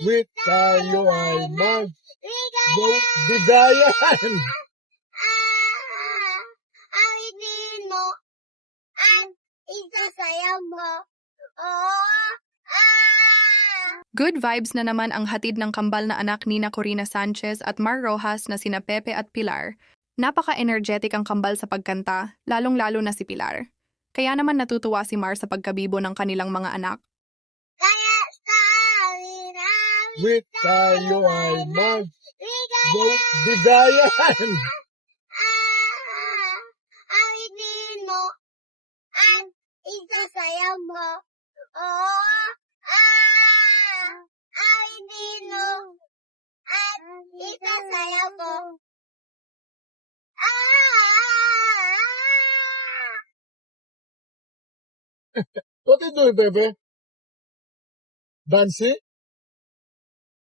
With tayo ay bigayan. Awinin mo at isasayaw mo. Oh, Good vibes na naman ang hatid ng kambal na anak ni Corina Sanchez at Mar Rojas na sina Pepe at Pilar. Napaka-energetic ang kambal sa pagkanta, lalong-lalo na si Pilar. Kaya naman natutuwa si Mar sa pagkabibo ng kanilang mga anak. kaya sabi namin With tayo ay bigayan. bigayan. Awinin mo at isasayaw mo. Oh, awinin mo at isasayaw mo. What are you doing, Pepe? Dancing?